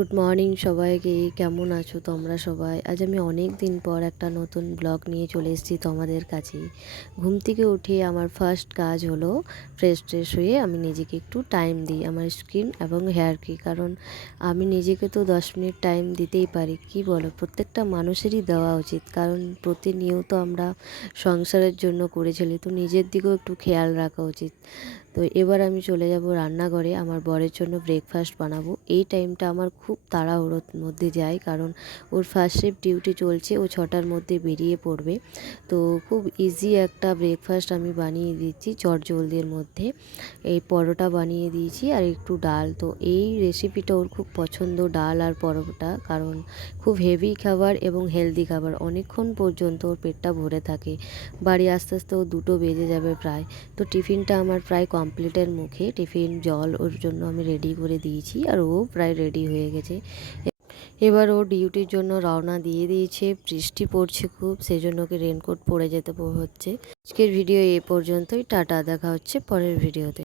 Good morning সবাইকে। কেমন আছো তোমরা সবাই? আজ আমি অনেক দিন পর একটা নতুন ব্লগ নিয়ে চলে এসেছি তোমাদের কাছে। ঘুম থেকে উঠে আমার ফার্স্ট কাজ হলো ফ্রেশ হয়ে আমি নিজেকে একটু টাইম দিই আমার স্কিন এবং হেয়ারকে। কারণ আমি নিজেকে তো 10 মিনিট টাইম দিতেই পারি, কি বলো? প্রত্যেকটা মানুষেরই দেওয়া উচিত, কারণ প্রতিনিয়ত আমরা সংসারের জন্য করে চলি, তো নিজের দিকেও একটু খেয়াল রাখা উচিত। তো এবার আমি চলে যাব রান্নাঘরে, আমার বরের জন্য ব্রেকফাস্ট বানাবো। এই টাইমটা আমার খুব তাড়াহুড়োর মধ্যে যায়, কারণ ওর ফার্স্ট শিফট ডিউটি চলছে, ও 6টার মধ্যে বেরিয়ে পড়বে। তো খুব ইজি একটা ব্রেকফাস্ট আমি বানিয়ে দিচ্ছি চটজলদির মধ্যে। এই পরোটা বানিয়ে দিয়েছি আর একটু ডাল। তো এই রেসিপিটা ওর খুব পছন্দ, ডাল আর পরোটা, কারণ খুব হেভি খাবার এবং হেলদি খাবার। অনেকক্ষণ পর্যন্ত ওর পেটটা ভরে থাকে। বাড়ি আস্তে আস্তে ও 2টো বেজে যাবে প্রায়। তো টিফিনটা আমার প্রায় কমপ্লিটের মুখে। টিফিন জল ওর জন্য আমি রেডি করে দিয়েছি আর ও প্রায় রেডি হয়ে গেছে। এবার ও ডিউটির জন্য রওনা দিয়ে দিয়েছে। বৃষ্টি পড়ছে খুব, সেই জন্য ওকে রেনকোট পরে যেতে হচ্ছে। আজকের ভিডিও এ পর্যন্তই। টাটা, দেখা হচ্ছে পরের ভিডিওতে।